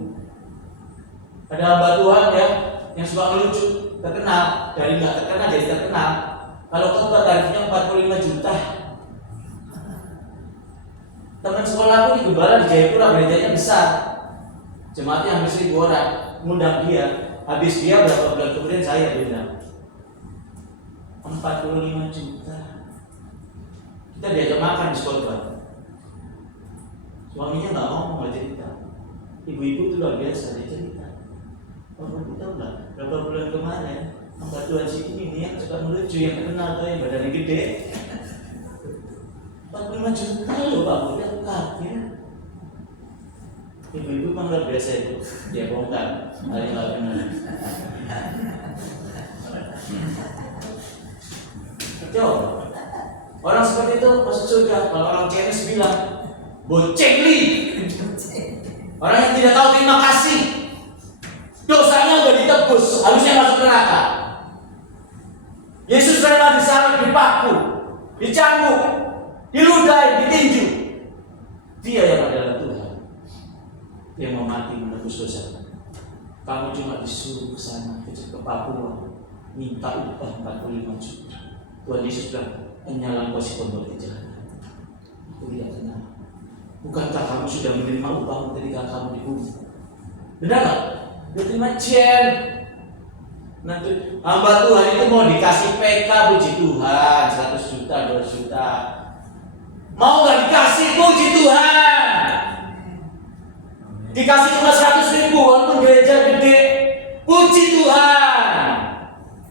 Ada hamba Tuhan ya yang suka ngelucu, terkenal, dari nggak terkenal jadi terkenal. Kalau khotbah tarifnya 45 juta. Teman sekolahku di Gembala di Jayapura, gerejanya besar, jemaatnya hampir 1.000 orang, ngundang dia. Habis dia berapa bulan kemudian saya bilang 45 juta. Kita diajak makan di sekolah. Suaminya nggak mau cerita. Ibu-ibu itu luar biasa, dia cerita. Oh, kita udah berapa bulan kemarin hamba Tuhan si ini yang suka melucu, yang terkenal tuh yang badannya gede. 45 juta loh Pak, udah kaget. Ibu-ibu kan luar biasa itu, dia bongkar, ada yang nggak kenal. Coba, orang seperti itu masuk surga. Kalau orang Chinese bilang, bocengli, orang yang tidak tahu terima kasih, dosanya udah ditebus, harusnya masuk neraka. Yesus rela disalib, dipaku, dicambuk, diludahi, ditinju. Dia yang adalah Tuhan yang mau mati menebus dosa. Kamu cuma disuruh ke sana, ke Papua, minta upah 45 juta. Tuhan Yesus bilang, enyalang kau si pembuat kejahatan. Aku tidak kenal. Bukankah kamu sudah menerima upahmu ketika kamu dibunuh? Benar tak? Dia terima jen. Nanti hamba Tuhan itu mau dikasih PK, puji Tuhan, 100 juta, 200 juta. Mau gak dikasih, puji Tuhan. Dikasih cuma 100.000, walaupun gereja gede, puji Tuhan.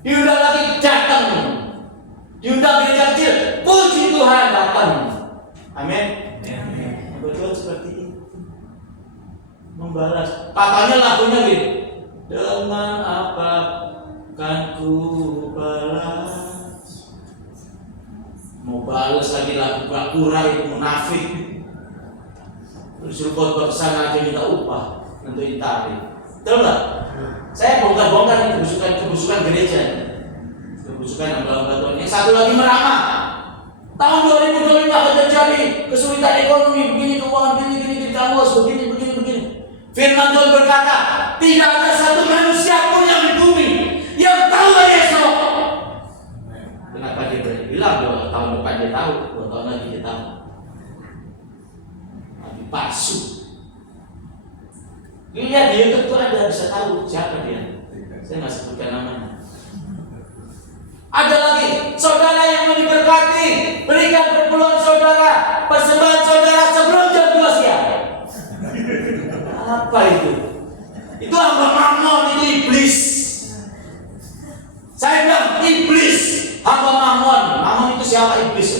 Diundang lagi datang. Diundang gereja kecil, puji Tuhan datang. Amin. Betul seperti itu. Membalas. Katanya lagunya gitu. Dengan apa kan ku balas? Mau balas lagi lagu pura-pura itu munafik. Suruh khotbah kesana aja minta upah, nentuin tarif. Tahu nggak? Saya bongkar-bongkar kebusukan gereja, kebusukan hamba-hamba Tuhan. Yang satu lagi meramah. Tahun 2025 akan terjadi kesulitan ekonomi, begini keuangan, begini kamus, begini. Firman Tuhan berkata, tidak ada satu manusia pun yang di bumi yang tahu hari esok. Kenapa dia bilang bahwa tahun depan dia tahu, 2 tahun lagi dia tahu? Tapi palsu. Lihat di YouTube itu ada, bisa tahu siapa dia. Saya nggak sebutkan namanya. Ada lagi, saudara yang diberkati, berikan perpuluhan saudara, persembahan saudara sebelum jam 2 siang. Apa itu? Itu hamba Mammon, itu iblis. Saya bilang iblis, hamba Mammon. Mammon itu siapa? Iblis.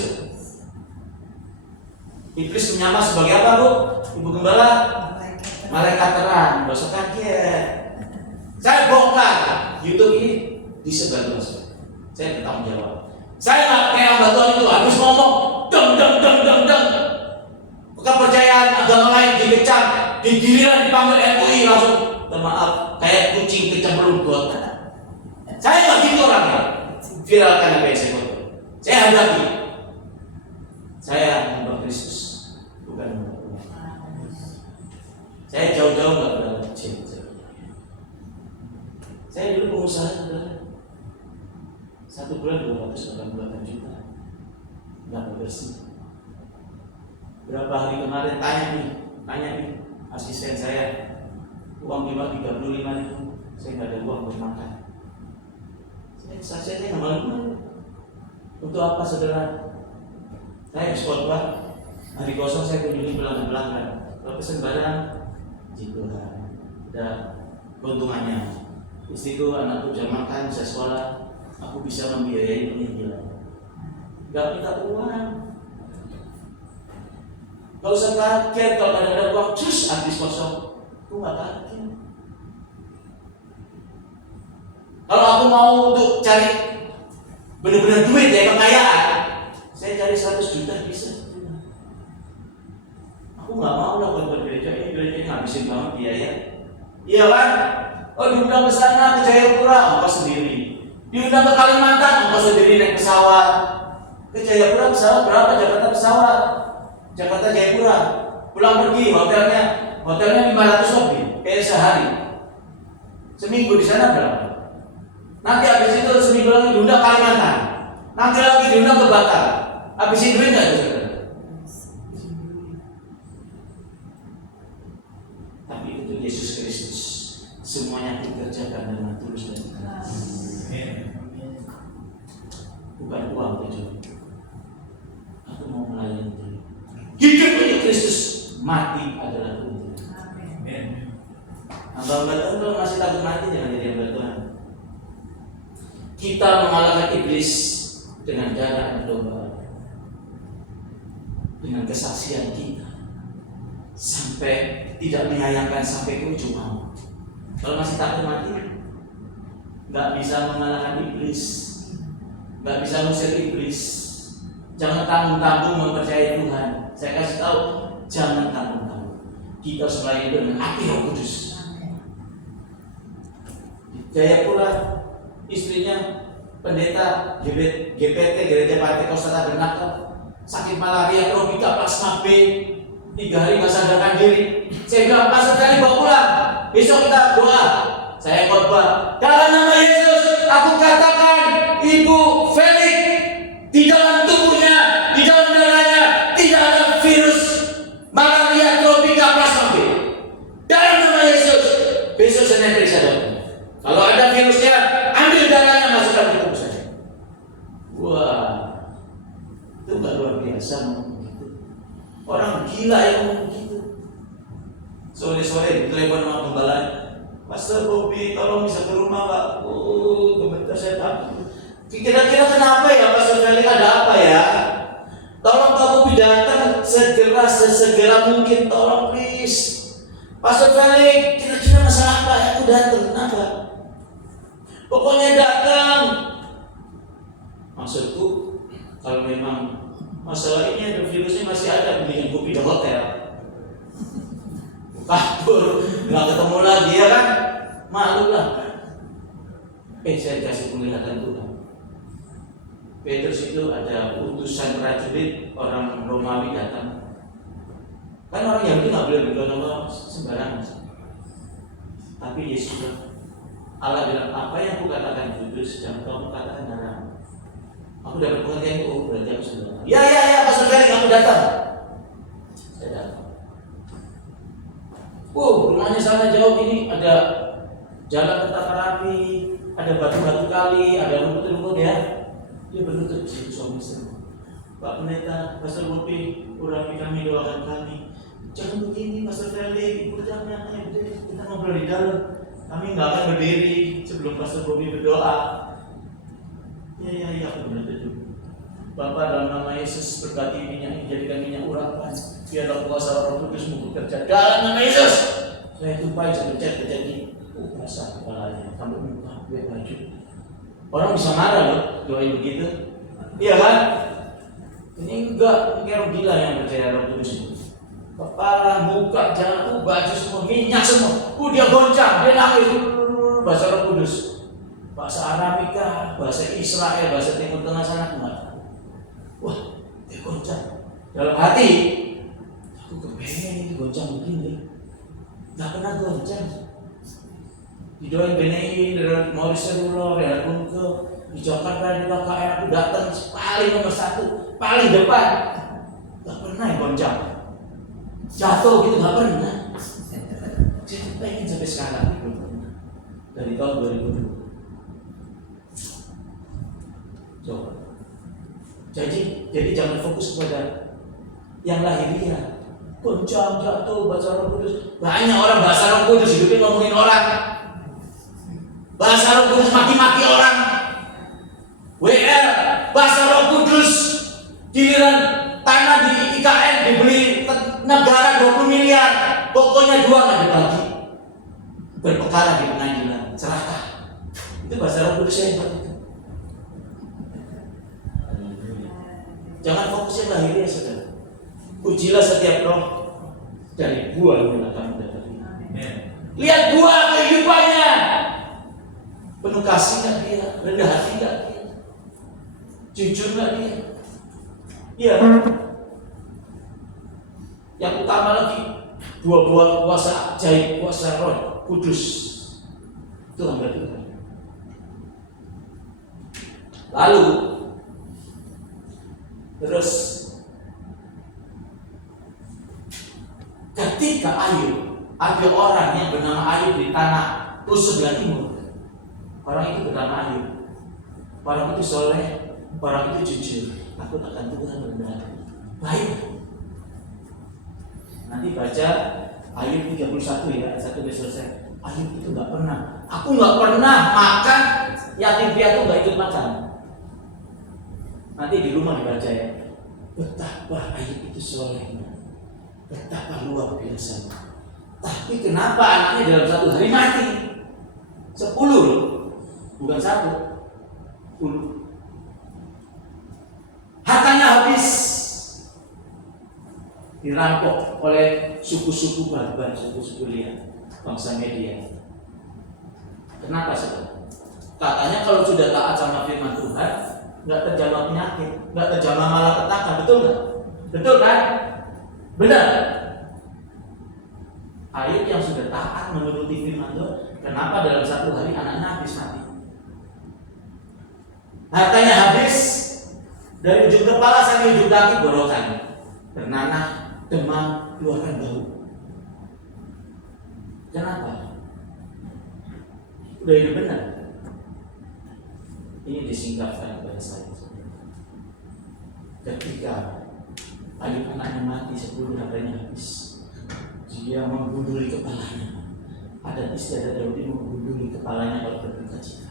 Iblis menyamar sebagai apa, Bu? Ibu Gembala? Malaikat terang. Gak usah kaget. Saya bongkar YouTube ini disebar luas. Saya bertanggung jawab. Saya nggak kayak hamba Tuhan itu habis ngomong deng. Kepercayaan agama lain dikecam, di giliran dipanggil MUI langsung maaf kayak kucing kecemplung got. Saya nggak gitu orangnya. Viralkan apa yang saya foto. Saya hadapi. Saya hamba Kristus, bukan hamba Tuhan. Saya jauh-jauh nggak berada kecil. Saya dulu pengusaha saudara. 1 bulan 288 juta. Nggak bersih. Berapa hari kemarin tanya nih asisten saya, uang cuma 35.000, saya nggak ada uang buat makan. Saya nggak malu. Untuk apa saudara? Saya habis khotbah, hari kosong saya kunjungi pelanggan. Kalau pesen barang, Tuhan, ada keuntungannya. Istriku, anakku bisa makan, bisa sekolah, aku bisa membiayai penginjilan. Gak minta uang. Gak usah kaget kalau ada uang, cus habis kosong. Aku gak kaget. Kalau aku mau untuk cari benar-benar duit ya, kekayaan, saya cari 100 juta bisa. Aku gak mau lah buat gereja ini ngabisin banget biaya. Iya kan? Oh diundang ke sana, ke Jayapura, ongkos sendiri. Diundang ke Kalimantan, ongkos sendiri naik pesawat. Ke Jayapura pesawat berapa? Jakarta pesawat, Jakarta Jayapura. Pulang pergi hotelnya 500 lebih, kayak sehari. Seminggu di sana berapa? Nanti habis itu seminggu lagi diundang Kalimantan, nanti lagi diundang ke Batam. Habisin duit nggak itu? Tapi itu Yesus Kristus, semuanya dikerjakan dengan tulus dan ikhlas. Bukan uang tujuan. Aku mau melayani dia. Hidup untuk Kristus, mati adalah Tuhan. Hamba Tuhan kalau masih takut mati jangan jadi hamba Tuhan. Kita mengalahkan iblis dengan darah dan domba, dengan kesaksian kita, sampai tidak menyayangkan sampai ke ujung maut. Kalau masih takut mati, nggak bisa mengalahkan iblis, nggak bisa mengusir iblis. Jangan tanggung-tanggung mempercayai Tuhan. Saya kasih tahu, jangan tanggung-tanggung. Kita selain itu dengan api Roh Kudus. Di Jayapura, istrinya pendeta GPT Gereja Pantai Kosta Tabernakel, sakit malaria tropika plasma B, 3 hari nggak sadarkan diri. Saya bilang, Pastor Felix bawa pulang, besok kita doa. Saya khotbah, dalam nama Yesus aku katakan Ibu Felix di dalam tubuhnya, di dalam darahnya tidak ada virus malaria tropika plasma B. Dalam nama Yesus. Besok saya periksa dokter. Kalau ada virusnya, ambil darahnya, masukkan ke tubuh saya. Wah, itu nggak luar biasa ngomong begitu. Orang gila yang ngomong begitu. Sore-sore ditelepon sama gembala, Pastor Bobby, tolong bisa ke rumah Pak. Gemetar saya takut. Kira-kira kenapa ya Pastor Felix, ada apa ya? Tolong Pak Bobby datang sesegera mungkin, tolong please. Pastor Felix, kira-kira masalah apa ya? Aku datang, kenapa? Pokoknya datang. Maksudku, kalau memang masalah ini ada virusnya masih ada, mendingan gue pindah hotel. Kabur, nggak ketemu lagi ya kan? Malu lah. Saya dikasih penglihatan Tuhan. Petrus itu ada utusan prajurit orang Romawi datang. Kan orang Yahudi nggak boleh berdoa nama sembarangan. Tapi Yesus bilang, Allah bilang, apa yang aku katakan kudus, jangan kamu katakan haram. Aku dapat pengertian itu, berarti aku sembarangan. Ya, Pastor Felix, kamu datang. Saya datang. Rumahnya sana jauh, ini ada jalan tetap rapi, ada batu-batu kali, ada rumput-rumput ya. Dia berlutut di situ suami istri. Pak Pendeta, Pastor Bobby, urapi kami, doakan kami. Jangan begini Pastor Felix, jangan, kita ngobrol di dalam. Kami nggak akan berdiri sebelum Pastor Bobby berdoa. Ya, aku berlutut. Bapak dalam nama Yesus berkati minyak, jadikan minyak urapan. Biarlah kuasa Roh Kudus bekerja dalam nama Yesus. Saya tumpahin satu cat jadi basah kepalanya, sampai muka, biar baju. Orang bisa marah loh, doain begitu. Iya kan? Ini enggak, ini orang gila yang percaya Roh Kudus itu. Kepala, muka, jalan, baju semua, minyak semua. Dia goncang, dia nangis. Bahasa Roh Kudus, bahasa Arabika, bahasa Israel, bahasa Timur Tengah sana kemana? Wah, dia goncang. Dalam hati, aku kepengen ini goncang begini. Gak pernah goncang. Didoain BNI, dari Maurice Rulo, dari Bunke, di Jakarta, di KKR, aku datang paling nomor 1, paling depan. Gak pernah yang goncang. Jatuh gitu, gak pernah. Saya pengen sampai sekarang, belum pernah. Dari tahun 2002. Coba. Jadi jangan fokus pada yang lahiriah. Goncang, jatuh, bahasa Roh Kudus. Banyak orang bahasa Roh Kudus hidupnya ngomongin orang. Bahasa Roh Kudus maki-maki orang. WR, bahasa Roh Kudus. Giliran tanah di IKN dibeli negara 20 miliar. Pokoknya 2 nggak dibagi. Berperkara di pengadilan, serahkan. Itu bahasa Roh Kudus yang hebat itu. Jangan fokus yang lahirnya saudara. Ujilah setiap roh dari buah yang akan mendapati. Lihat buah kehidupannya. Penuh kasih nggak dia? Rendah hati nggak dia? Jujur nggak dia? Iya. Yang utama lagi buah-buah kuasa ajaib, kuasa Roh Kudus. Itu hamba Tuhan. Lalu terus ketika Ayub, ada orang yang bernama Ayub di tanah Uz sebelah timur. Orang itu bernama Ayub. Orang itu soleh, orang itu jujur. Takut akan Tuhan benar. Baik. Nanti baca Ayub 31 ya, 1 selesai. Ayub itu nggak pernah. Aku nggak pernah makan yatim piatu, nggak ikut makan. Nanti di rumah dibaca ya. Betapa Ayub itu solehnya. Betapa luar biasa. Tapi kenapa anaknya dalam 1 hari mati? 10 loh, bukan 1. 10. Hartanya habis, dirampok oleh suku-suku barbar, suku-suku liar, bangsa Media. Kenapa saudara? Katanya kalau sudah taat sama firman Tuhan, nggak terjamah penyakit, nggak terjamah malapetaka, betul nggak? Betul kan? Benar. Ayub yang sudah taat menuruti firman Tuhan, kenapa dalam satu hari anaknya habis mati? Hartanya habis, dari ujung kepala sampai ujung kaki borokan, bernanah, demam, keluarkan bau. Kenapa? Udah hidup benar. Ini disingkapkan kepada saya. Ketika Ayub anaknya mati, 10 hartanya habis, dia menggunduli kepalanya. Ada istiadat Daudi menggunduli kepalanya kalau berduka cita.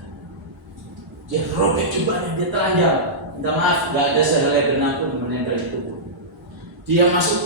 Dia robek jubahnya, dia telanjang. Minta maaf, gak ada sehelai benang pun menempel di tubuh. Dia masuk